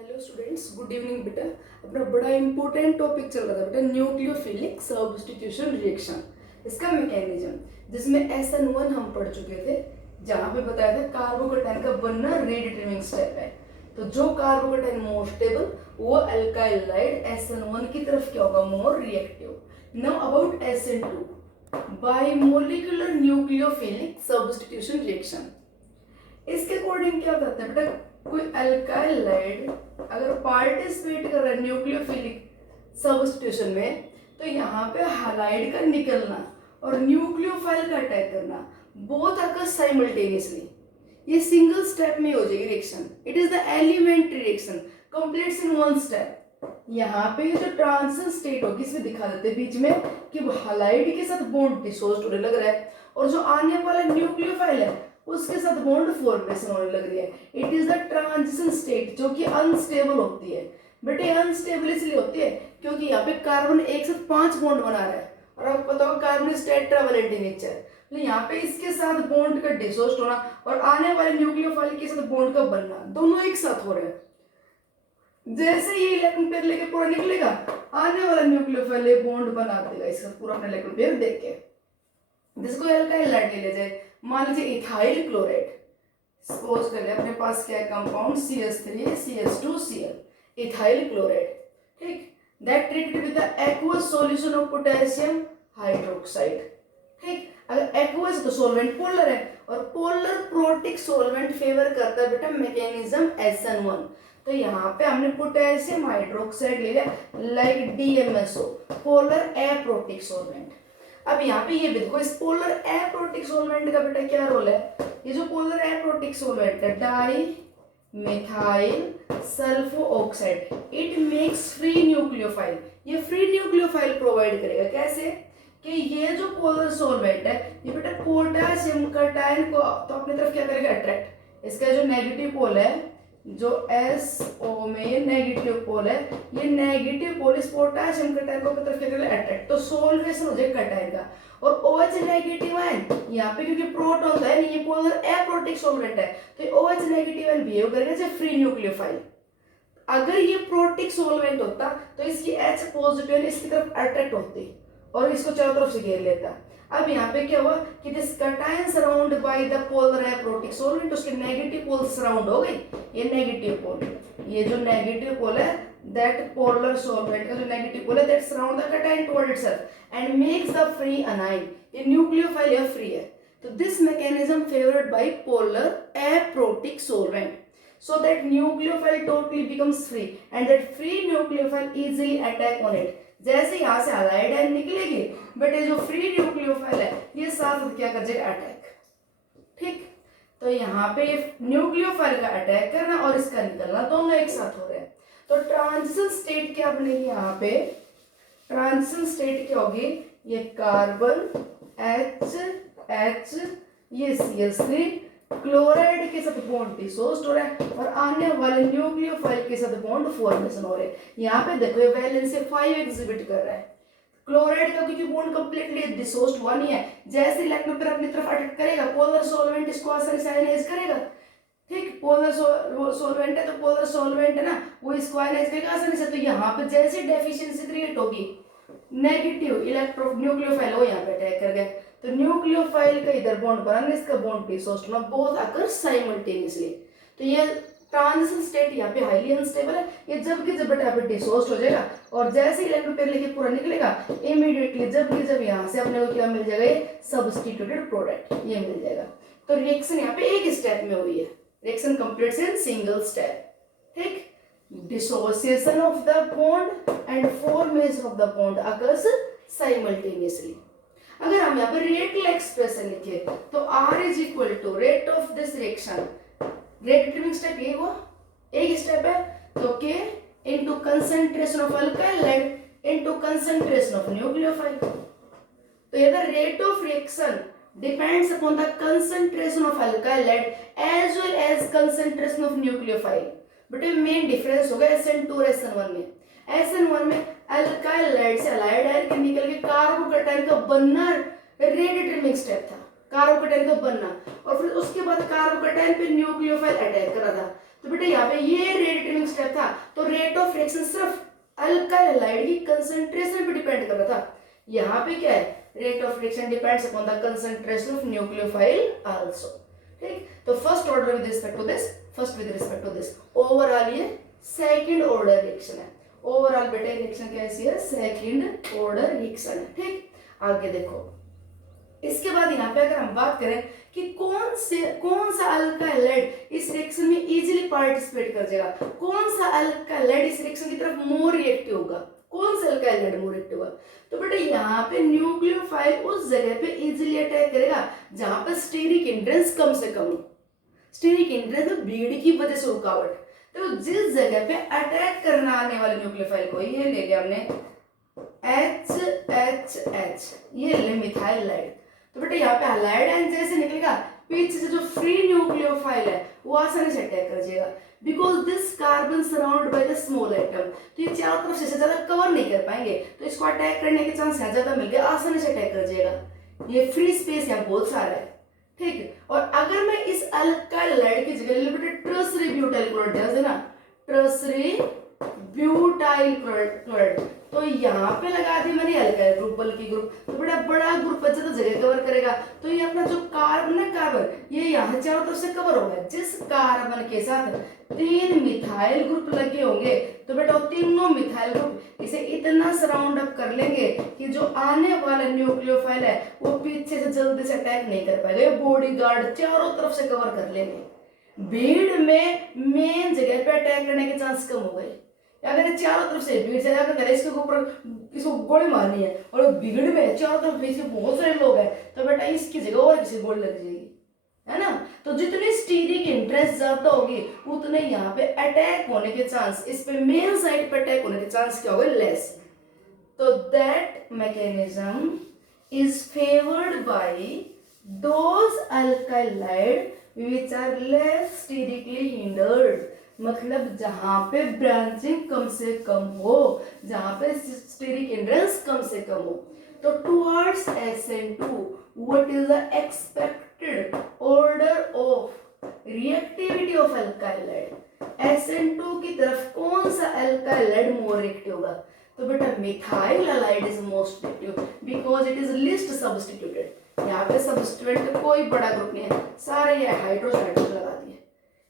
Hello students, good evening बेटा। अपना बड़ा इंपॉर्टेंट टॉपिक चल रहा था बेटा, न्यूक्लियोफिलिक सब्स्टिट्यूशन रिएक्शन, इसका मैकेनिज्म, जिसमें SN1 हम पढ़ चुके थे, जहाँ पे बताया था कार्बोकैटायन का बनना रेडिटर्मिंग स्टेप है। तो जो कार्बोकैटायन मोर स्टेबल वो अल्काइलाइड SN1 की तरफ क्या होगा, more reactive. Now about SN2, bimolecular nucleophilic substitution reaction. इसके अकॉर्डिंग क्या बताते हैं बेटा, कोई अल्काइलाइड अगर पार्टिसिपेट कर रहा है न्यूक्लियोफिलिक सब्स्टिट्यूशन में, तो यहाँ पे हैलाइड का निकलना और न्यूक्लियोफाइल का अटैक करना बोथ अकर साइमल्टेनियसली, ये सिंगल स्टेप में हो जाएगी reaction. It is the elementary reaction completes in one step. यहाँ पे जो ट्रांजिशन स्टेट होगी इसमें दिखा देते हैं बीच में कि हैलाइड के साथ बॉन्ड डिसोसिएट होने लग रहा है, और जो आने वाला न्यूक्लियोफाइल है उसके साथ बॉन्ड फॉर्मेशन होने लग रही है। It is the transition state जो कि अनस्टेबल होती है। बेटे अनस्टेबल इसलिए होती है क्योंकि यहाँ पे कार्बन एक साथ 5 बॉन्ड बना रहा है, और आपको पता होगा carbon is tetravalent in nature, तो यहाँ पे इसके साथ बॉन्ड का डिसोसिएट होना और आने वाले न्यूक्लियोफाइल के साथ बॉन्ड का बनना दोनों एक साथ हो रहे हैं। जैसे ये इलेक्ट्रॉन पेयर लेके पूरा निकलेगा, आने वाला न्यूक्लियोफाइल बॉन्ड बना देगा इसका पूरा अपना इलेक्ट्रॉन पेयर देख के। जिसको एल्काइल लाइट ले जाए, मान लीजिए इथाइल क्लोराइड, सपोज करें अपने पास क्या है कंपाउंड CH3CH2Cl, इथाइल क्लोराइड, ठीक, that treated with the aqueous solution of potassium hydroxide, ठीक। अगर एक्वस तो सॉल्वेंट पोलर है, और पोलर प्रोटिक सॉल्वेंट फेवर करता है बेटा मैकेनिज्म SN1। तो यहाँ पे हमने पोटेशियम हाइड्रोक्साइड ले लिया like DMSO, polar aprotic solvent. अब यहाँ पे ये देखो, इस पोलर एप्रोटिक सॉल्वेंट का बेटा क्या रोल है, ये जो पोलर एप्रोटिक सॉल्वेंट है di methyl sulpho oxide, it makes free nucleophile, ये फ्री न्यूक्लियोफाइल प्रोवाइड करेगा। कैसे कि ये जो पोलर सॉल्वेंट है ये बेटा पोटेशियम कटायन को तो अपनी तरफ क्या करेगा, अट्रैक्ट। इसका जो नेगेटिव पोल है, जो SO में नेगेटिव पोल है, ये नेगेटिव पोल इस पोटेशियम कटायन को तरफ क्या करेगा, अट्रैक्ट, तो सोल्वेशन हो जाएगा कटायन का। और OH नेगेटिव आयन यहाँ पे क्योंकि प्रोटॉन है नहीं, ये पोलर एप्रोटिक सॉल्वेंट है, तो OH नेगेटिव आयन बिहेव करेगा जैसे फ्री न्यूक्लियोफाइल। अगर ये प्रोटिक सॉल्वेंट होता तो इसकी H पॉजिटिव इसकी तरफ अट्रैक्ट होती और इसको चारों तरफ से घेर लेता। अब यहाँ पे क्या हुआ कि this cation surround by the polar aprotic solvent, उसके नेगेटिव पोल सराउंड हो गई, ये नेगेटिव पोल, ये जो नेगेटिव पोल है दैट पोलर सॉल्वेंट का जो नेगेटिव पोल है that surround the cation toward itself and makes the free anion, ये न्यूक्लियोफाइल है फ्री है। तो this mechanism favoured by polar aprotic solvent so that nucleophile totally becomes free and that free nucleophile easily attack on it। जैसे यहाँ से halide ion निकलेगी, but ये जो फ्री न्यूक्लियोफाइल है ये साथ क्या कर जाएगा, अटैक, ठीक। तो यहाँ पे न्यूक्लियोफाइल का अटैक करना और इसका निकलना दोनों एक साथ हो रहे हैं। तो ट्रांजिशन स्टेट क्या बनेगी, यहाँ पे ट्रांजिशन स्टेट क्या होगी, ये कार्बन H ये CH3 क्लोराइड के साथ बॉन्ड डिसोसिएट हो रहा है और आने वाले न्यूक्लियोफाइल के साथ बॉन्ड फॉर्मेशन हो रहे हैं। यहाँ पे देखो ये वैलेंस 5 एग्जिबिट कर रहा है क्लोराइड का, क्योंकि बॉन्ड कंप्लीटली डिसोसिएट हुआ नहीं है। जैसे इलेक्ट्रॉन पेयर अपनी तरफ अटैक करेगा, पोलर सॉल्वेंट इसको आसानी से आयनाइज करेगा, ठीक। पोलर सॉल्वेंट है तो पोलर सॉल्वेंट है ना, वो इसको आयनाइज करेगा आसानी से। तो यहाँ पे जैसे डेफिशिएंसी क्रिएट होगी, नेगेटिव इलेक्ट्रो न्यूक्लियोफाइल वो यहाँ पे अटैक कर गए, तो न्यूक्लियोफाइल का इधर बॉन्ड बनाना, इसका बॉन्ड डिसोसिएट होना, बोथ अकर साइमल्टेनियसली। तो ये ट्रांजिशन स्टेट यहाँ पे हाईली अनस्टेबल है, ये जब बेटा यहाँ पे डिसोसिएट हो जाएगा और जैसे इलेक्ट्रॉन पेयर लेके पूरा निकलेगा, इमीडिएटली जब यहाँ से अपने को क्या मिल जाएगा, ये सब्स्टिट्यूटेड प्रोडक्ट ये मिल जाएगा। तो रिएक्शन यहाँ पे एक स्टेप में हुई है, reaction completes in single step, ठीक। Dissociation of the bond and formation of the bond occurs simultaneously. अगर हम यहाँ पे रेट का एक्सप्रेशन लिखे तो R is equal to rate of this reaction, rate determining step ये हुआ, एक स्टेप है, तो K into concentration of alkyl halide into concentration of nucleophile. तो ये the rate of reaction depends upon the concentration of alkyl halide as well as concentration of nucleophile. But ये main difference होगा SN2 और SN1 में। SN1 में अल्काइलाइड से halide ion के निकल के कार्बोकैटायन का बनना रेडिटर्मिंग स्टेप था, कार्बोकैटायन का बनना, और फिर उसके बाद कार्बोकैटायन पे न्यूक्लियोफाइल अटैक करा था। तो बेटा यहाँ पे ये रेडिटर्मिंग स्टेप था था तो रेट ऑफ रिएक्शन सिर्फ अल्काइल हैलाइड की कंसंट्रेशन पे डिपेंड कर रहा था। यहाँ पे क्या है, rate of reaction depends upon the concentration of nucleophile also. ठीक, तो first order with respect to this, first with respect to this, overall ये सेकंड ऑर्डर रिएक्शन है। ओवरऑल बेटा रिएक्शन कैसी है, सेकंड ऑर्डर रिएक्शन है। ठीक, आगे देखो, इसके बाद यहाँ पे अगर हम बात करें कि कौन सा अल्काइलाइड इस रिएक्शन में इजीली पार्टिसिपेट कर जाएगा, कौन सा अल्काइलाइड इस रिएक्शन की तरफ मोर रिएक्टिव होगा, कौन सा अल्काइलाइड मोर रिएक्टिव होगा, तो बेटा यहाँ पे न्यूक्लियोफाइल उस जगह पे इजीली अटैक करेगा जहां पे स्टेरिक हिंड्रेंस कम से कम हो। स्टेरिक हिंड्रेंस भीड़ की वजह से रुकावट, तो जिस जगह पे अटैक करना आने वाले न्यूक्लियोफाइल को, ये ले लिया हमने HHH, ये ले मिथाइल लाइड, तो बेटा यहाँ पे हैलाइड एंड जैसे निकलेगा, पीछे से जो फ्री न्यूक्लियोफाइल है वो आसानी से अटैक कर जाएगा, because this carbon surround by the small atom, तो ये चारों तरफ से ज्यादा कवर नहीं कर पाएंगे, तो इसको अटैक करने के चांस ज्यादा मिल गया, आसानी से अटैक कर जाएगा। ये फ्री स्पेस यहाँ बहुत सारा है। ठीक है, और अगर मैं इस अल्काइलाइड की जगह बेटा टर्सरी ब्यूटाइल क्लोराइड, ध्यान देना टर्सरी ब्यूटाइल क्लोराइड, तो यहाँ पे लगा दी मैंने अल्काइल ग्रुप, बल्कि ग्रुप, तो बड़ा बड़ा ग्रुप ज्यादा जगह कवर करेगा, तो ये अपना जो कार्बन है, कार्बन ये यहाँ चारों तरफ से कवर होगा। जिस कार्बन के साथ 3 मिथाइल ग्रुप लगे होंगे, तो बेटा तीनों मिथाइल ग्रुप इसे इतना सराउंड अप कर लेंगे कि जो आने वाला न्यूक्लियोफाइल है वो पीछे से जल्दी से अटैक नहीं कर पाएगा, ये बॉडीगार्ड चारों तरफ से कवर कर लेंगे। भीड़ में मेन जगह पे अटैक करने के चांस कम हो गए। अगर चारों तरफ से भीड़ से अगर इसके ऊपर किसी को गोली मारनी है और भीड़ में चारों तरफ पीछे बहुत सारे लोग हैं, तो बेटा इसकी जगह और किसी गोली लग जाएगी, है ना। तो जितनी स्टीरिक इंटरेस्ट ज्यादा होगी उतने यहाँ पे अटैक होने के चांस, इस पे मेन साइड पे अटैक होने के चांस क्या होगा, लेस। तो that mechanism is favoured by those alkyl halide which are less sterically hindered, मतलब जहां पे ब्रांचिंग कम से कम हो, जहां पे स्टेरिक हिंड्रेंस कम से कम हो। तो towards SN2 what is the expected order of reactivity of alkylaid, SN2 की तरफ कौन सा अल्काइलाइड मोर रिएक्टिव होगा, तो बेटा methyl halide is most reactive because it is least substituted. यहाँ पे सब्स्टिट्यूएंट कोई बड़ा ग्रुप नहीं है, सारे ये हाइड्रोजन लगा दिए।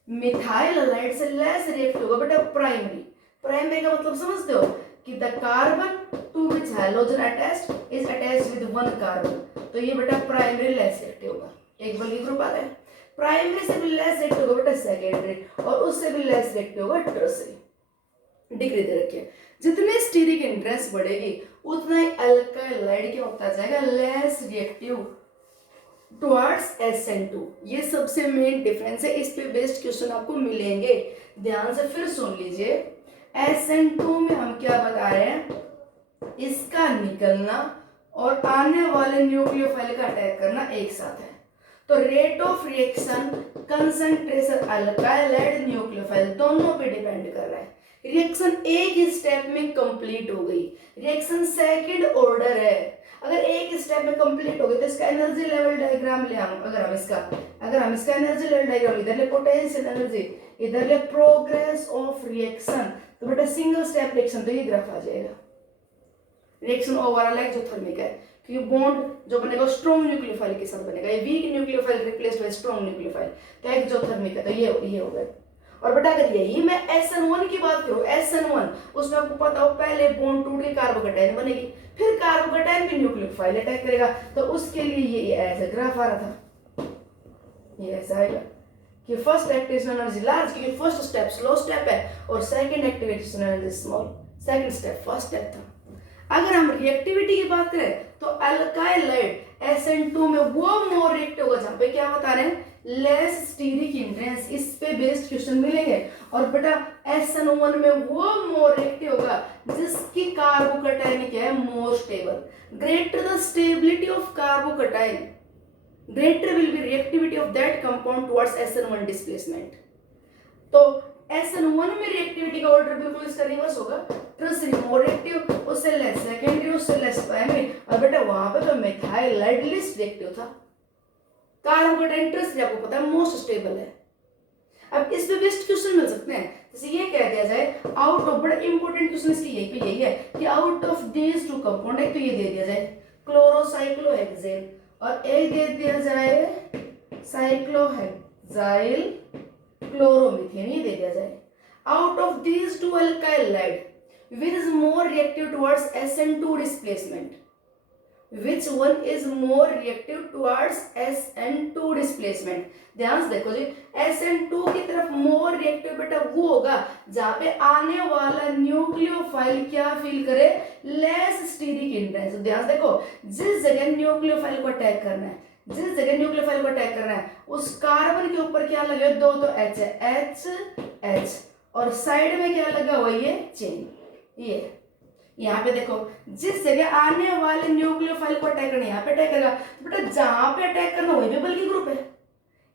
मिथाइल हैलाइड से लेस रिएक्टिव होगा बेटा प्राइमरी। प्राइमरी का मतलब समझते हो कि the carbon to which halogen attached is attached with one carbon, तो ये बेटा प्राइमरी लेस रिएक्टिव होगा। एक बल्कि ग्रुप आ रहा है, प्राइमरी से भी लेस रिएक्टिव होगा बेटा सेकेंडरी, और उससे भी लेस रिएक्टिव होगा टर्सरी। डिग्री दे रखी है, जितने स्टीरिक इंटरेस्ट बढ़ेगी उतना ही अल्काइलाइड क्या होता जाएगा, लेस रिएक्टिव टुवर्ड्स SN2। ये सबसे मेन डिफरेंस है, इस पे बेस्ड क्वेश्चन आपको मिलेंगे, ध्यान से फिर सुन लीजिए। SN2 में हम क्या बता रहे हैं, इसका निकलना और आने वाले न्यूक्लियोफाइल का अटैक करना एक साथ है। तो rate of reaction, concentration alkyl halide nucleophile दोनों पे डिपेंड कर रहा है। रिएक्शन एक ही स्टेप में कंप्लीट हो गई, रिएक्शन सेकंड ऑर्डर है। अगर एक स्टेप में कंप्लीट हो गई तो इसका एनर्जी लेवल डायग्राम ले हम, अगर हम इसका एनर्जी लेवल डायग्राम, इधर ले पोटेंशियल एनर्जी, इधर ले प्रोग्रेस ऑफ रिएक्शन, तो बेटा सिंगल स्टेप रिएक्शन, तो ये ग्राफ आ जाएगा। रिएक्शन ओवरऑल एक्सोथर्मिक है क्योंकि बॉन्ड जो बनेगा स्ट्रॉन्ग न्यूक्लियोफाइल के साथ बनेगा, ये weak nucleophile replaced by strong nucleophile, तो एक्सोथर्मिक है, तो ये हो गया। और बेटा अगर यही मैं SN1 की बात करूं, SN1 उसमें आपको पता हो पहले बॉन्ड टूट के कार्बोकेटाइन बनेगी, फिर कार्बोकेटाइन पे न्यूक्लियोफाइल अटैक करेगा, तो उसके लिए ये ऐसा ग्राफ आ रहा था, ये ऐसा आएगा कि फर्स्ट एक्टिवेशन एनर्जी लार्ज, क्योंकि फर्स्ट स्टेप स्लो स्टेप है और second activation energy small, second step first step था। अगर हम रिएक्टिविटी की बात करें तो अल्काइलाइड SN2 में वो मोर रिएक्टिव होगा जहां पे क्या बता रहे हैं, लेस स्टीरिक हिंड्रेंस, इस पे बेस्ड क्वेश्चन मिलेंगे। और बेटा SN1 में वो मोर रिएक्टिव होगा जिसकी कार्बोकेटाइन क्या है, more stable. Greater the stability of carbocation, greater will be reactivity of that compound towards SN1 displacement। तो SN1 में रिएक्टिविटी का ऑर्डर बिल्कुल इसका रिवर्स होगा, टर्सरी मोर रिएक्टिव, उससे लेस सेकेंडरी, उससे लेस प्राइमरी, और बेटा वहां पे तो मिथाइल लाइड लिस्ट रिएक्टिव था, कार्बोकेटाइन टर्सरी आपको पता है मोस्ट स्टेबल है। अब इस पे बेस्ट क्वेश्चन मिल सकते हैं, जैसे ये कह दिया जाए आउट ऑफ, बड़ा इंपॉर्टेंट क्वेश्चन इसकी यही है कि out of these to compound, एक तो ये दे दिया जाए क्लोरोसाइक्लोहेक्सेन और एक दे दिया जाए साइक्लोहेक्साइल क्लोरोमीथेन, ये दे दिया जाए। Out of these two alkyl halide which is more reactive towards SN2 displacement, which one is more reactive towards SN2 displacement? ध्यान से देखो जी, SN2 की तरफ मोर रिएक्टिव बेटा वो होगा जहां पे आने वाला न्यूक्लियोफाइल क्या फील करे, लेस स्टीरिक इंटेंस। ध्यान से देखो, जिस जगह न्यूक्लियोफाइल को अटैक करना है, जिस जगह न्यूक्लियोफाइल को अटैक करना है उस कार्बन के ऊपर क्या लगे, दो तो H है, H और साइड में क्या लगा हुआ, ये चेन। ये यहाँ पे देखो, जिस जगह आने वाले न्यूक्लियोफाइल को अटैक करना, यहाँ पे अटैक करेगा, बेटा जहां पे अटैक करना वही भी बल्कि ग्रुप है।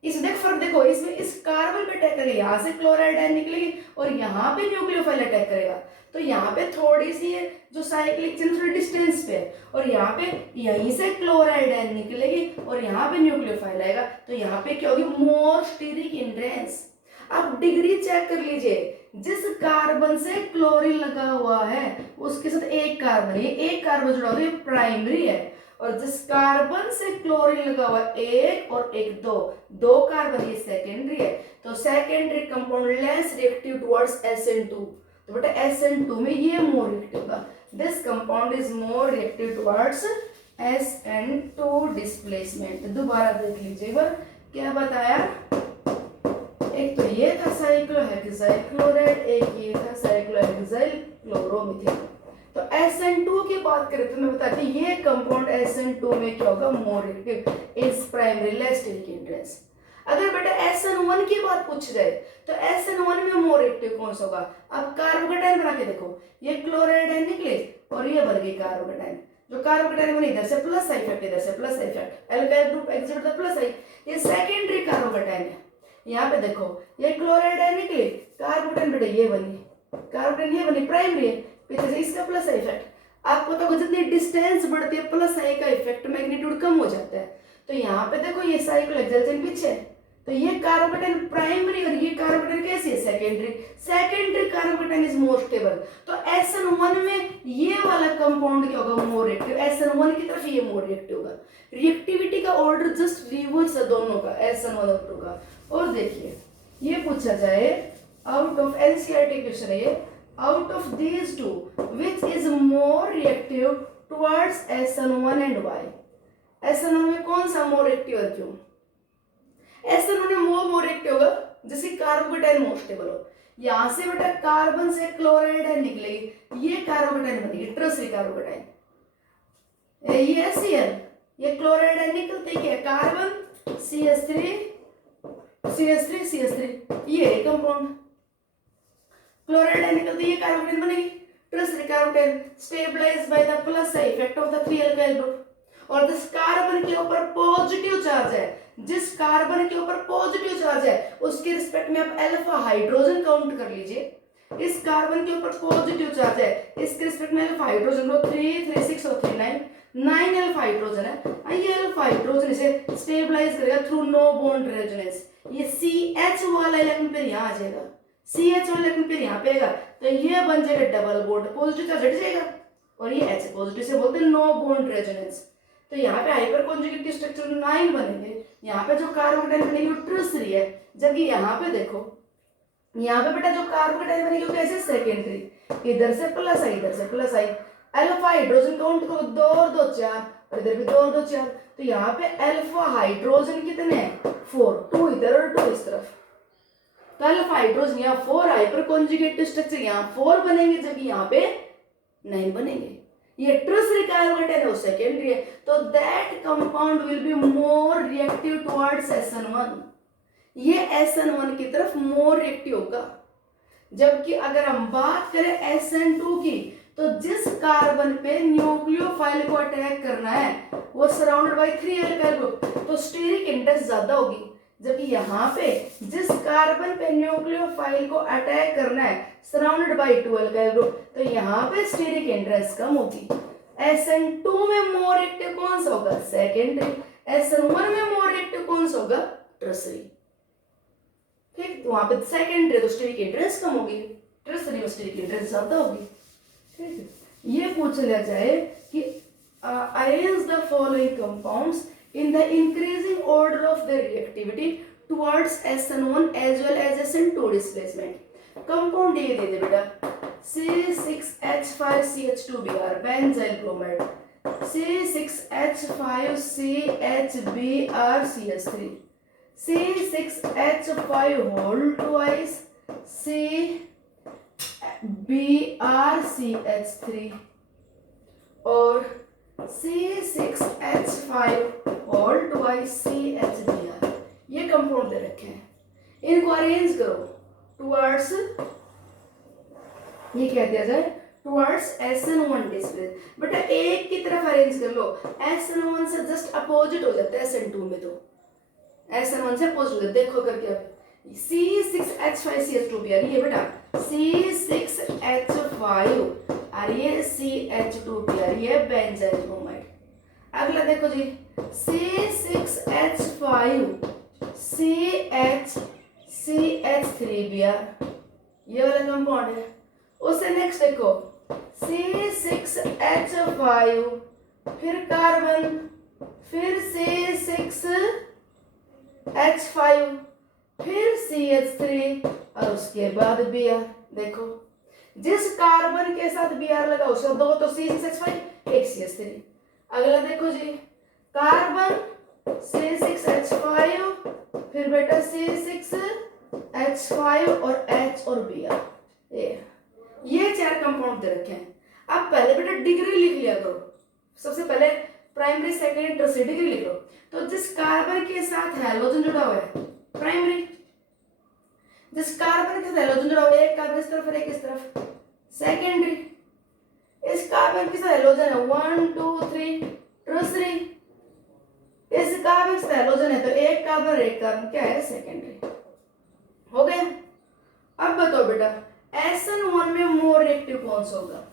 इसमें देख फर्क देखो, इसमें इस कार्बन पे अटैक करेगा, यहाँ से क्लोराइड आयन निकलेगी और यहाँ पे न्यूक्लियोफाइल अटैक करेगा, तो यहाँ पे थोड़ी सी है जो साइक्लिक चेन थोड़ी डिस्टेंस पे है और यहाँ पे यहीं से क्लोराइड आयन निकलेगी और यहाँ पे न्यूक्लियोफाइल आएगा, तो यहाँ पे क्या होगी, मोर स्टीरिक इंटेंस। अब डिग्री चेक कर लीजिए, जिस कार्बन से क्लोरीन लगा हुआ है उसके साथ एक कार्बन, ये एक कार्बन जुड़ा हुआ है, ये प्राइमरी है, और जिस कार्बन से क्लोरीन लगा हुआ है एक और एक दो कार्बन, ये सेकेंडरी है। तो secondary compound less reactive towards SN2, तो बेटा SN2 में ये मोर रिएक्टिव होगा, this compound is more reactive towards SN2 displacement. दोबारा देख लीजिए एक बार, क्या बताया, एक तो ये था साइक्लोहेक्साइल क्लोराइड, एक ये था साइक्लोहेक्साइल क्लोरोमीथेन। तो SN2 की बात करें तो मैं बताती हूँ ये कंपाउंड SN2 में क्या होगा, more reactive, is primary less steric intense. अगर बेटा SN1 की बात पूछ जाए तो SN1 में मोर रिएक्टिव कौन सा होगा, अब कार्बोकेटाइन बना के देखो, ये क्लोराइड आयन निकले और ये बन गई कार्बोकेटाइन, जो कार्बोकेटाइन बनी इधर से प्लस आई इफेक्ट, इधर से plus I effect, alkyl group exit the plus I, ये सेकेंडरी कार्बोकेटाइन है। यहाँ पे देखो, ये क्लोराइड आयन निकले, कार्बोकेटाइन बेटा ये बनी, कार्बोकेटाइन ये बनी, प्राइमरी है, पीछे से इसका प्लस आई इफेक्ट। आपको तो जितनी डिस्टेंस बढ़ती है प्लस आई का इफेक्ट मैग्नीट्यूड कम हो जाता है। तो यहाँ पे देखो ये साइक्लोहेक्साइल पीछे, तो ये कार्बोकेटाइन प्राइमरी और ये कार्बोकेटाइन कैसी है, secondary. Secondary carbocation is more stable, तो SN1 में ये वाला कंपाउंड क्या होगा, मोर रिएक्टिव, SN1 की तरफ ये मोर रिएक्टिव होगा। रिएक्टिविटी का ऑर्डर जस्ट रिवर्स है दोनों का, SN1 और 2 का। और देखिए ये पूछा जाए आउट ऑफ NCERT क्वेश्चन है ये, out of these two which is more reactive towards SN1 and Y. SN1 में कौन सा मोर रिएक्टिव है, क्यों? SN1 में मोर रिएक्टिव होगा जिसकी कार्बोकेटाइन मोर स्टेबल हो। यहां से बेटा कार्बन से क्लोराइड आयन निकलेगी, ये कार्बोकेटाइन बनेगी, ट्रसरी कार्बोकेटाइन, ये Cl, ये क्लोराइड आयन निकलते क्या, कार्बन CH3 ये कंपाउंड, क्लोराइड आयन निकलते ये कार्बोकेटाइन बनेगी, tertiary carbocation stabilised by the plus I effect of the 3 alkyl group. और जिस कार्बन के ऊपर पॉजिटिव चार्ज है, जिस कार्बन के ऊपर पॉजिटिव चार्ज है उसके रिस्पेक्ट में आप अल्फा हाइड्रोजन काउंट कर लीजिए। इस कार्बन के ऊपर पॉजिटिव चार्ज है, इसके रिस्पेक्ट में अल्फा हाइड्रोजन को 3, 3, 6 और 3, 9 अल्फा हाइड्रोजन है। ये अल्फा हाइड्रोजन इसे स्टेबलाइज करेगा थ्रू नो बॉन्ड रेजोनेंस। ये CH वाला इलेक्ट्रॉन पेयर यहाँ आ जाएगा, CH वाला इलेक्ट्रॉन पेयर यहाँ पे आएगा, तो ये बन जाएगा डबल बॉन्ड, पॉजिटिव चार्ज हट जाएगा और ये H पॉजिटिव से बोलते हैं नो बॉन्ड रेजोनेंस। तो यहाँ पे हाइपर कॉन्जुगेट स्ट्रक्चर 9 बनेंगे, यहाँ पे जो कार्बोकेटाइन बनेगी वो ट्रसरी है, जबकि यहाँ पे देखो, यहाँ पे बेटा जो कार्बोकेटाइन बनेगी वो कैसे, सेकेंडरी, इधर से प्लस आई, इधर से प्लस आई, अल्फा हाइड्रोजन काउंट करो 2 और 2 4 और इधर भी 2 और 2 4, तो यहाँ पे अल्फा हाइड्रोजन कितने हैं, 4, 2 इधर और 2 इस तरफ, तो अल्फा हाइड्रोजन यहाँ 4, हाइपर कॉन्जुगेट स्ट्रक्चर यहाँ 4 बनेंगे, जबकि यहाँ पे 9 बनेंगे। ये ट्रसरी कार्बोकेटाइन है वो सेकेंडरी है, तो that compound will be more reactive towards SN1, ये SN1 की तरफ मोर रिएक्टिव होगा। जबकि अगर हम बात करें SN2 की, तो जिस कार्बन पे न्यूक्लियोफाइल को अटैक करना है वो सराउंडेड बाय 3 अल्काइल ग्रुप, तो स्टीरिक इंडेक्स ज्यादा होगी। जबकि यहाँ पे जिस कार्बन पे न्यूक्लियोफाइल को अटैक करना है सराउंडेड बाय 2 अल्काइल ग्रुप, तो यहाँ पे स्टीरिक इंडेक्स कम होगी। SN2 में मोर एक्टिव कौन सा होगा, सेकेंडरी। SN1 में मोर एक्टिव कौन सा होगा, टर्सरी। ठीक, तो वहां पे सेकेंडरी तो स्टीरिक इंडेक्स कम होगी। ट्रिसरी में स्टीरिक हिंड्रेंस ज्यादा होगी, ठीक है। ये पूछ लिया जाए कि arrange the following compounds in the increasing order of their reactivity towards SN1 as well as SN2 displacement. Compound ये दे दे बेटा C6H5CH2Br benzyl bromide, C6H5CHBrCH3, C6H5 whole twice CBrCH3 और C6H5 whole twice CHBr। ये compound दे रखे हैं, इनको arrange करो towards, ये कह दिया जाए टुवर्ड्स SN1 डिस्प्लेस। बेटा एक की तरफ अरेंज कर लो, SN1 से जस्ट अपोजिट हो जाता है SN2 में, तो SN1 से अपोजिट हो जाता है। देखो करके अब C6H5CH2Br, ये बेटा C6H5 और ये CH2Br, ये बेंजाइल ब्रोमाइड। अगला देखो जी C6H5CH3Br, ये वाला कंपाउंड है। उससे नेक्स्ट देखो C6H5 फिर कार्बन, फिर C6H5 फिर CH3 और उसके बाद Br। देखो जिस कार्बन के साथ Br लगा उसका दो तो C6H5 एक CH3। अगला देखो जी कार्बन C6H5 फिर बेटा C6H5 और H और Br, ये चार कंपाउंड दे रखे हैं। अब पहले बेटा डिग्री लिख लिया करो, सबसे पहले प्राइमरी सेकेंडरी टर्सरी डिग्री लिख लो। तो जिस कार्बन के साथ हैलोजन जुड़ा हुआ है प्राइमरी, जिस कार्बन के साथ हैलोजन जुड़ा हुआ है एक कार्बन इस तरफ और एक इस तरफ सेकेंडरी, इस कार्बन के साथ हैलोजन है 1 2 3 टर्सरी, इस कार्बन के साथ हैलोजन है तो एक कार्बन क्या है सेकेंडरी। हो गया। अब बताओ बेटा SN1 में मोर रिएक्टिव कौन सा होगा?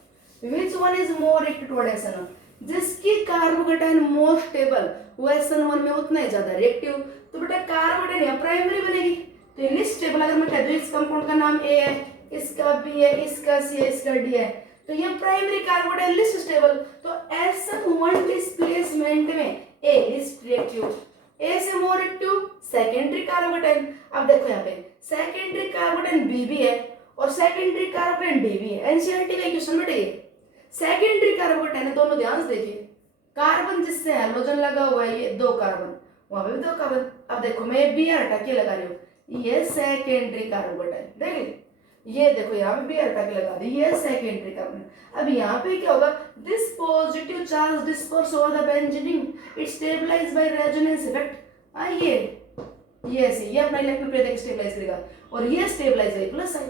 Which one is more reactive toward SN1? जिसकी कार्बोकेटाइन मोर स्टेबल वो SN1 में उतना ही ज्यादा रिएक्टिव। तो बेटा कार्बोकेटाइन यहाँ प्राइमरी बनेगी, तो ये स्टेबल। अगर मैं कह दूं इस कंपाउंड का नाम A है, इसका B है, इसका C है, इसका D है, तो ये प्राइमरी कार्बोकेटाइन लिस्ट स्टेबल। तो SN1 डिस्प्लेसमेंट में A लिस्ट रिएक्टिव, A से मोर रिएक्टिव सेकेंडरी कार्बोकेटाइन। अब देखो यहाँ पे सेकेंडरी कार्बोकेटाइन B भी है और सेकेंडरी कार्बोकेटाइन D भी है। एनसीईआरटी का क्वेश्चन बेटे सेकेंडरी कार्बोकेटाइन है, दोनों ध्यान से देखिए। कार्बन जिससे हैलोजन लगा हुआ है ये दो कार्बन, वहां पे भी दो कार्बन। अब देखो मैं Br हटा के लगा रही हूँ, ये सेकेंडरी कार्बोकेटाइन, देख ये देखो यहाँ पे Br हटा के लगा दी, ये सेकेंडरी कार्बन। अब यहाँ पे क्या होगा, this positive charge disperse over the benzene ring, it stabilise by resonance effect. ये ऐसे ये अपना इलेक्ट्रॉन पेयर देके स्टेबलाइज करेगा और ये स्टेबलाइज है प्लस आई,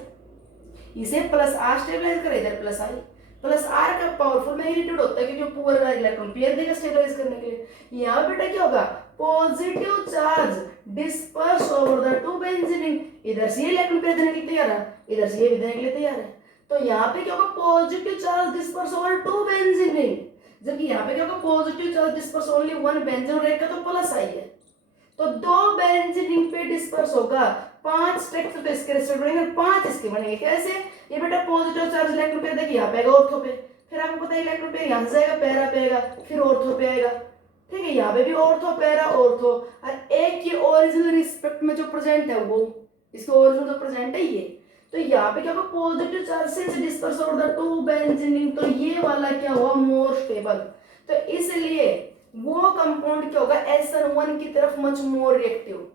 इसे प्लस आर स्टेबलाइज करे, इधर प्लस आई। प्लस आर का पावरफुल मैग्नीट्यूड होता है क्योंकि पूरा इलेक्ट्रॉन पेयर देगा स्टेबलाइज करने के लिए। यहाँ बेटा क्या होगा, positive charge disperse over the two benzene ring, इधर से ये इलेक्ट्रॉन पेयर देने के लिए तैयार है, इधर से ये भी देने के लिए तैयार है। तो यहाँ पे क्या होगा, positive charge disperse over two benzene ring, जबकि यहाँ पे क्या होगा, positive charge disperse only one benzene ring का तो प्लस आई है। तो दो बेंजीन रिंग पे डिस्पर्स होगा, 5 स्ट्रक्चर तो इसके रिस्पेक्ट बनेंगे, 5 इसके बनेंगे। कैसे, ये बेटा पॉजिटिव चार्ज इलेक्ट्रॉन पेयर देखिए यहाँ पे आएगा ऑर्थो पे, फिर आपको पता है इलेक्ट्रॉन पेयर यहाँ से जाएगा पैरा पे आएगा, फिर ऑर्थो पे आएगा, ठीक है। यहाँ पे भी ऑर्थो पैरा ऑर्थो, और एक ये ओरिजिनल रिस्पेक्ट में जो प्रेजेंट है वो इसका ओरिजिनल जो प्रेजेंट है ये। तो यहाँ पे क्या होगा, पॉजिटिव चार्ज से disperse over the two benzene ring, तो ये वाला क्या हुआ, मोर स्टेबल। तो इसलिए वो कंपाउंड क्या होगा, SN1 की तरफ मच मोर रिएक्टिव।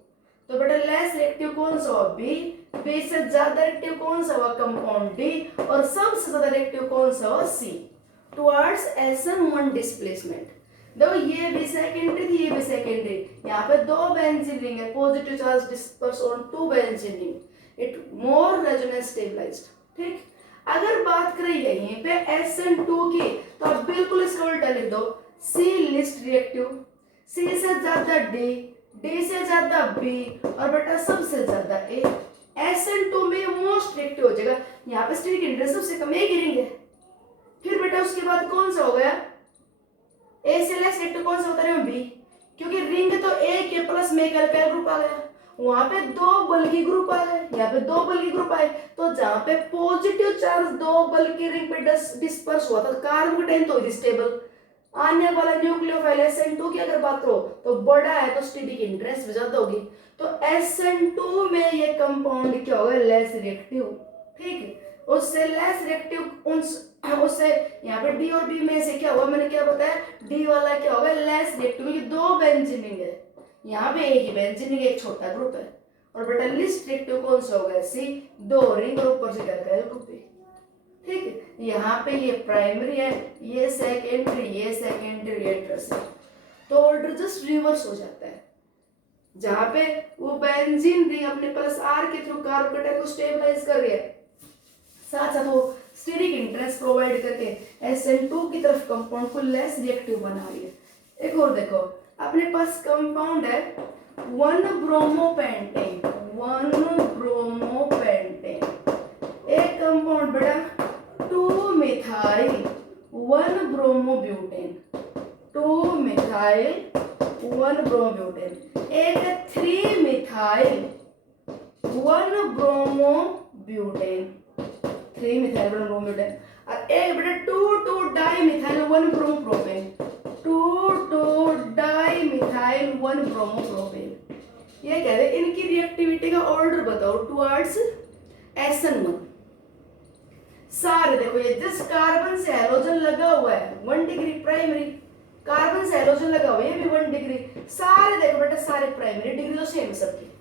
तो बेटा लेस रिएक्टिव कौन सा हुआ, बी से ज्यादा रिएक्टिव कौन सा हुआ, कंपाउंड डी, और सबसे ज्यादा रिएक्टिव कौन सा हुआ, सी, टुवर्ड्स SN1 डिस्प्लेसमेंट। देखो ये भी सेकेंडरी थी, ये भी सेकेंडरी, यहाँ पे दो बेंजीन रिंग है, positive charge disperse on two benzene ring, it more resonance stabilised, ठीक। अगर बात करें यहीं पे SN2 की, तो आप बिल्कुल इसका उल्टा लिख दो, C लिस्ट रिएक्टिव, C से ज्यादा D, D से ज्यादा B, और बेटा सबसे ज्यादा A। SN2 में मोस्ट रिएक्टिव हो जाएगा, यहाँ पे स्टीरिक हिंड्रेंस सबसे कम एक ही रिंग है। फिर बेटा उसके बाद कौन सा हो गया, A से लेस रिएक्टिव कौन सा होता है, B, क्योंकि रिंग तो एक के प्लस में एक अल्काइल ग्रुप आ गया, वहां पे दो बल्कि ग्रुप आए, यहाँ पे दो बल्कि ग्रुप आए, तो जहां पे पॉजिटिव चार्ज दो बल्कि रिंग पे डिस्पर्स हुआ था कार्बोकेटाइन तो स्टेबल। आने वाला न्यूक्लियोफाइल SN2 की अगर बात करो तो बड़ा है तो स्टैटिक इंटरेस्ट भी ज्यादा होगी, तो SN2 में ये कंपाउंड क्या होगा, लेस रिएक्टिव। ठीक है, उससे लेस रिएक्टिव, उससे यहाँ पे डी और बी में से क्या होगा, मैंने क्या बताया, डी वाला क्या होगा, लेस रिएक्टिव, क्योंकि दो बेंजीनिंग है, यहाँ पे एक ही बेंजीनिंग एक छोटा ग्रुप है, और बेटा लिस्ट रिएक्टिव कौन सा होगा, सी, दो रिंग और ऊपर से क्या है ग्रुप बी। ठीक है, यहाँ पे ये प्राइमरी है, ये सेकेंडरी, ये टर्शियरी, तो ऑर्डर जस्ट रिवर्स हो जाता है। जहां पे वो बेंजीन रिंग अपने प्लस आर के थ्रू कार्बोकेटाइन को स्टेबलाइज कर रही है, साथ साथ वो स्टेरिक इंटरेस्ट प्रोवाइड करके SN2 की तरफ कंपाउंड को लेस रिएक्टिव बना रही है। एक और देखो, अपने पास कंपाउंड है 1 ब्रोमोपेंटेन, 1 ब्रोमोपेंटेन, एक कंपाउंड बेटा 2 मिथाइल 1 ब्रोमोब्यूटेन, 2 मिथाइल 1 ब्रोमोब्यूटेन, एक 3 मिथाइल 1 ब्रोमोब्यूटेन, 3 मिथाइल 1 ब्रोमोब्यूटेन, और एक बेटा 2 di methyl 1 bromopropane, 2 di methyl 1 bromopropane. ये कह रहे इनकी रिएक्टिविटी का ऑर्डर बताओ टुवर्ड्स SN1। सारे देखो, ये जिस कार्बन से हैलोजन लगा हुआ है 1 डिग्री प्राइमरी, कार्बन से हैलोजन लगा हुआ है ये भी 1 डिग्री, सारे देखो बेटा सारे प्राइमरी, डिग्री तो सेम सबकी।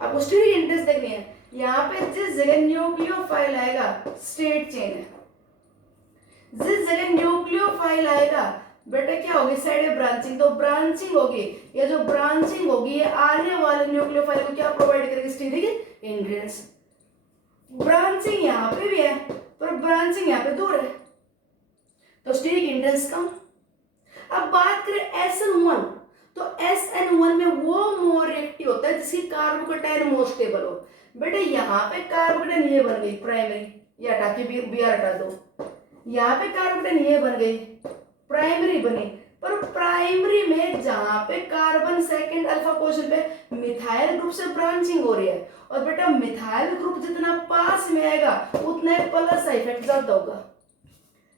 आपको स्टेरिक इंटरेस्ट देखनी है, यहाँ पे जिस जगह न्यूक्लियोफाइल आएगा स्टेट चेन है, जिस जगह न्यूक्लियोफाइल आएगा बेटा क्या होगी, साइड ब्रांचिंग, तो ब्रांचिंग होगी, ये जो ब्रांचिंग होगी ये आने वाले न्यूक्लियोफाइल को क्या प्रोवाइड करेगी, स्टेरिक इंटरेस्ट। ब्रांचिंग यहाँ पे भी है पर ब्रांचिंग यहाँ पे दूर है, तो स्टेरिक इंटरेस्ट कम। अब बात करें SN1, तो SN1 में वो मोर रिएक्टिव होता है जिसकी कार्बोकेटाइन मोर स्टेबल हो। बेटे यहाँ पे कार्बोकेटाइन ये बन गई प्राइमरी, ये हटा के बी आर हटा दो, यहाँ पे कार्बोकेटाइन ये बन गई प्राइमरी बनी, पर प्राइमरी में जहां पे कार्बन सेकंड अल्फा पोजीशन पे मिथाइल ग्रुप से ब्रांचिंग हो रही है, और बेटा मिथाइल ग्रुप जितना पास में आएगा उतना प्लस इफेक्ट ज्यादा होगा।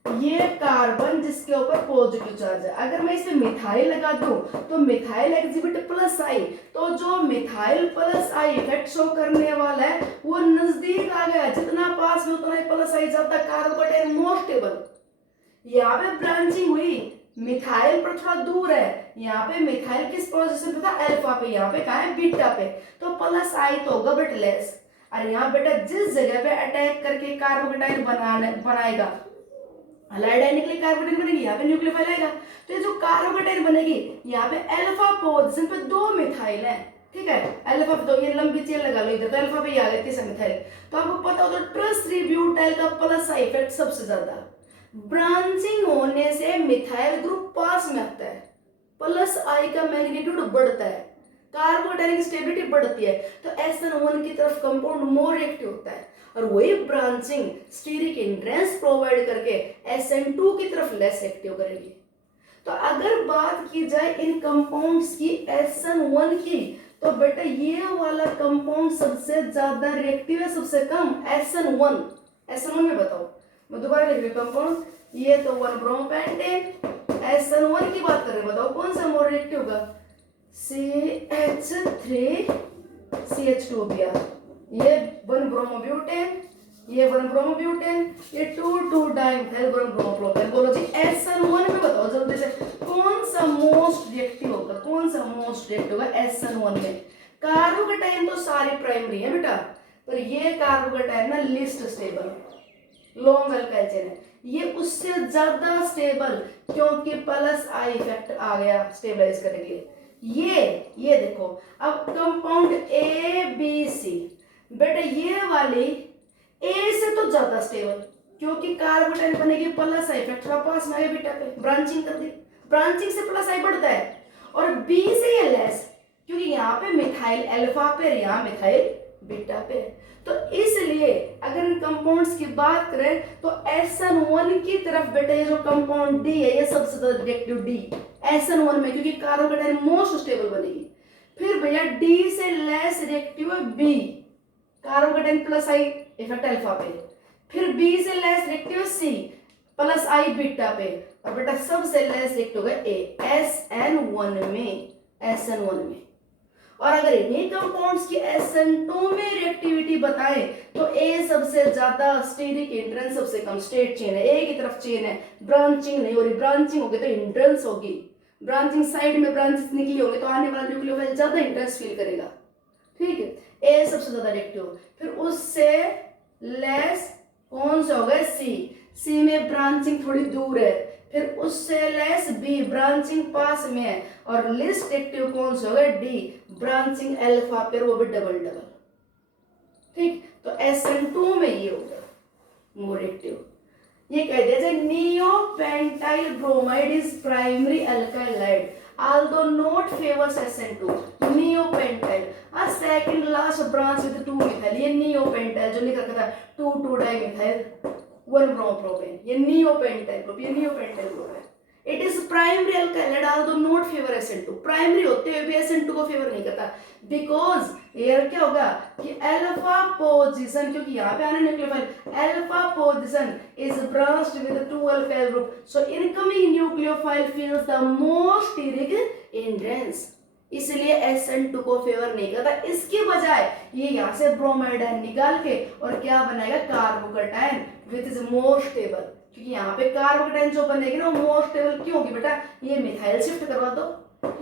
ये कार्बन जिसके ऊपर पॉजिटिव चार्ज है, अगर मैं इसमें मिथाइल लगा दूं तो मिथाइल एग्जिबिट प्लस आई, तो जो methyl plus I effect show करने वाला है वो नजदीक आ गया, जितना पास में उतना ही प्लस आई जाता, कार्बोकेटाइन मोर स्टेबल। यहाँ पे ब्रांचिंग हुई, मिथाइल पर थोड़ा दूर है, यहाँ पे मिथाइल किस पोजीशन पे था, अल्फा पे, यहाँ पे कहाँ है, बीटा पे, तो प्लस आई तो होगा बट लेस। और यहाँ बेटा जिस जगह पे अटैक करके कार्बोकेटाइन बनाएगा, हाइड्रोनिकली कार्बोकेटाइन बनेगी, यहाँ पे न्यूक्लियोफाइल आएगा, तो ये जो कार्बोकेटाइन बनेगी यहाँ पे अल्फा पोजीशन पे 2 मिथाइल है। ठीक है, अल्फा पे तो ये लंबी चेन लगा लो इधर, तो अल्फा पे ये आ गया तीसरा मिथाइल, तो आपको पता हो तो ट्रांसब्यूटाइल का प्लस आई इफेक्ट सबसे ज्यादा। ब्रांचिंग होने से मिथाइल ग्रुप पास में आता है, प्लस आई का मैग्नीट्यूड बढ़ता है, कार्बोकेटाइन की स्टेबिलिटी बढ़ती है, तो SN1 की तरफ कंपाउंड मोर रिएक्टिव होता है, और वही ब्रांचिंग स्टीरिक इंटरेस्ट प्रोवाइड करके SN2 की तरफ लेस एक्टिव करेगी। तो अगर बात की जाए इन कंपाउंड्स की SN1 की, तो बेटा ये वाला कंपाउंड सबसे ज्यादा रिएक्टिव है, सबसे कम SN1 में बताओ, मैं दोबारा लिख रही हूँ कंपाउंड, ये तो 1 ब्रोमोपेंटेन, SN1 की बात कर रहे हैं, बताओ कौन सा मोर रिएक्टिव होगा, CH3CH2Br, ये 1 ब्रोमोब्यूटेन, ये 1 ब्रोमोब्यूटेन, ये 2 डाइमिथाइल 1 ब्रोमोप्रोपेन। बोलो जी SN1 में बताओ जल्दी से कौन सा मोस्ट रिएक्टिव होगा, कौन सा मोस्ट रिएक्टिव होगा SN1 में। कार्बोकेटाइन तो सारी प्राइमरी है बेटा, पर ये कार्बोकेटाइन ना list stable long alkyl chain है, ये उससे ज्यादा स्टेबल, क्योंकि प्लस आई इफेक्ट आ गया स्टेबलाइज करने के लिए। ये देखो, अब कंपाउंड ABC, बेटा ये वाली ए से तो ज्यादा स्टेबल, क्योंकि कार्बोकेटाइन बनेगी प्लस आई इफेक्ट थोड़ा पास में आया बीटा पे, ब्रांचिंग कर दी, ब्रांचिंग से प्लस आई बढ़ता है, और बी से ये लेस, क्योंकि यहाँ पे मिथाइल अल्फा पे, यहाँ मिथाइल बीटा पे, तो इसलिए अगर इन कंपाउंड्स की बात करें तो SN1 की तरफ बेटा ये जो कंपाउंड डी है ये सबसे ज्यादा रिएक्टिव डी SN1 में, क्योंकि कार्बोकेटाइन मोस्ट स्टेबल बनेगी। फिर भैया डी से लेस रिएक्टिव है B, carbocation plus I effect alpha पे, फिर बी से less reactive C plus I beta पे, और बेटा सबसे लेस रिएक्टिव है ए SN1 में, SN1 में। और अगर इन्हीं कंपाउंड्स की SN2 में रिएक्टिविटी बताएं तो ए सबसे ज्यादा, स्टेरिक हिंड्रेंस सबसे कम, स्ट्रेट चेन है, ए की तरफ चेन है, ब्रांचिंग नहीं हो रही, ब्रांचिंग होगी तो हिंड्रेंस होगी, ब्रांचिंग साइड में ब्रांचेस निकली होंगी तो आने वाला न्यूक्लियोफाइल ज्यादा हिंड्रेंस फील करेगा, ठीक है। ए सबसे ज्यादा रिएक्टिव, फिर उससे लेस कौन सा होगा सी, सी में ब्रांचिंग थोड़ी दूर है, फिर उससे लेस बी, ब्रांचिंग पास में है, और लिस्ट एक्टिव कौन सा होगा डी, ब्रांचिंग अल्फा पे, वो भी डबल डबल, ठीक। तो SN2 में ये होगा मोर एक्टिव। ये कह दिया जाए neopentyl bromide is primary alkyl halide although not favors SN2, neopentyl. Second last branch with 2 methyl, ये नियोपेंटाइल जो लिखा था 2 डाइमिथाइल 1 ब्रोमोप्रोपेन, ये नियोपेंटाइल ग्रुप, ये नियोपेंटाइल ग्रुप है। It is primary alkyl halide although not favor SN2, primary होते हुए भी SN2 को फेवर नहीं करता, बिकॉज यार क्या होगा कि अल्फा पोजीशन, क्योंकि यहाँ पे आना nucleophile, alpha position is branched with 2 alkyl group, so incoming nucleophile feels the most steric hindrance, इसलिए SN2 को फेवर नहीं करता। इसके बजाय ये यहाँ से ब्रोमाइड निकाल के और क्या बनाएगा carbocation which is more stable, क्योंकि यहाँ पे कार्बोकेटाइन जो बनेगी ना वो मोर स्टेबल क्यों होगी बेटा, ये मिथाइल शिफ्ट करवा दो,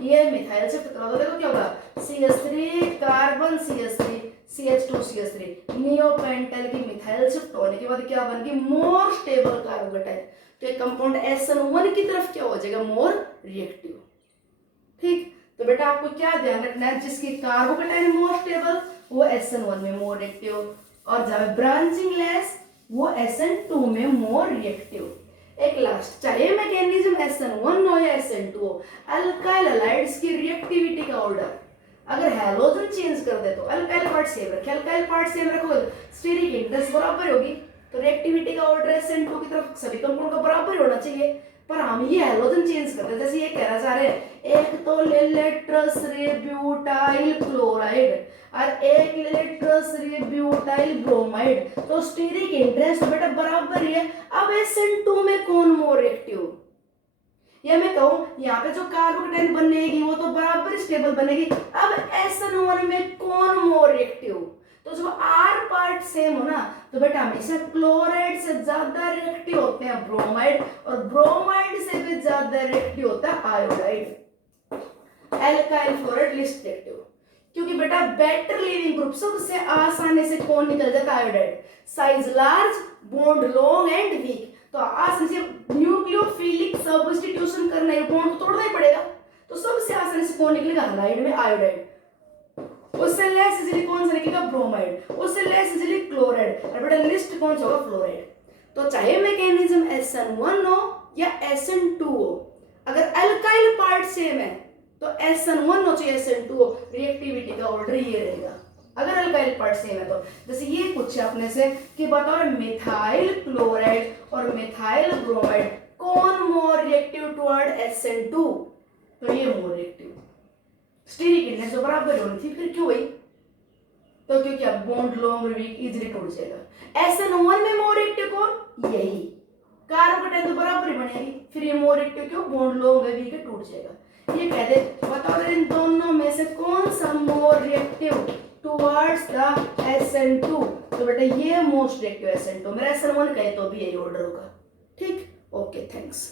ये मिथाइल शिफ्ट करवा दो, देखो क्या होगा CH3 carbon CH3 CH2 CH3, neopentyl की मिथाइल शिफ्ट होने के बाद क्या बनेगी मोर स्टेबल कार्बोकेटाइन, तो ये कंपाउंड SN1 की तरफ क्या हो जाएगा मोर रिएक्टिव, ठीक। तो बेटा आपको क्या ध्यान रखना है, जिसकी कार्बोकेटाइन मोर स्टेबल वो SN1 में मोर रिएक्टिव, और जब ब्रांचिंग लेस वो SN2 में मोर रिएक्टिव। एक लास्ट, चाहे मैकेनिज्म SN1 हो या SN2 हो, अल्काइल हैलाइड्स की रिएक्टिविटी का ऑर्डर, अगर हैलोजन चेंज कर दे तो अल्काइल पार्ट सेम रखे, अल्काइल पार्ट सेम रखोगे स्टीरिक हिंड्रेंस बराबर होगी, तो रिएक्टिविटी का ऑर्डर SN2 की तरफ सभी कंपाउंड का बराबर होना चाहिए, पर हम ये हैलोजन चेंज करते हैं, जैसे ये कहना चाह रहे हैं एक तो ले ले ट्रसरे ब्यूटाइल क्लोराइड और एक ले ले ट्रसरे ब्यूटाइल ब्रोमाइड, तो स्टीरिक हिंड्रेंस बेटा बराबर ही है। अब SN2 में कौन मोर एक्टिव, या मैं कहूं यहाँ पे जो कार्बोकेटाइन बनेगी वो तो बराबर स्टेबल बनेगी, अब SN1 में कौन मोर एक्टिव, तो जब R पार्ट सेम हो ना तो बेटा हमेशा क्लोराइड से ज्यादा रिएक्टिव होते हैं ब्रोमाइड, और ब्रोमाइड से भी ज्यादा रिएक्टिव होता है iodide, alkyl fluoride least reactive, क्योंकि बेटा बेटर लीविंग ग्रुप सबसे आसानी से कौन निकल जाता है iodide, size large bond long and weak, तो आसानी से न्यूक्लियोफिलिक सब्स्टिट्यूशन करना है, बॉन्ड को तोड़ना ही पड़ेगा, तो सबसे आसानी से कौन निकलेगा हलाइड में आयोडाइड, उससे लेस इजीली कौन सा निकलेगा ब्रोमाइड, उससे लेस इजीली क्लोराइड, और बेटा लिस्ट कौन सा होगा फ्लोराइड। तो चाहे मैकेनिज्म SN1 हो या SN2 हो, अगर अल्काइल पार्ट सेम है तो SN1 हो चाहे SN2 हो, रिएक्टिविटी का ऑर्डर ये रहेगा, अगर अल्काइल पार्ट सेम है तो। जैसे ये पूछे अपने से कि बताओ मिथाइल क्लोराइड और मिथाइल ब्रोमाइड कौन मोर रिएक्टिव टुवर्ड SN2, तो ये मोर रिएक्टिव, स्टीरिक हिंड्रेंस तो बराबर होनी थी, फिर क्यों हुई, तो क्योंकि अब बॉन्ड लॉन्ग वीक इजीली टूट जाएगा। SN1 में मोर एक्टिव कौन, यही कार्बोकेटाइन तो बराबर ही बनेगी, फिर ये मोर एक्टिव क्यों, बॉन्ड लॉन्ग वीक टूट जाएगा। ये कह दे बताओ इन दोनों में से कौन सा मोर रिएक्टिव टुवर्ड्स द SN2, तो बेटा ये मोस्ट रिएक्टिव SN2, मेरा SN1 कहे तो भी यही ऑर्डर होगा, ठीक। Okay thanks.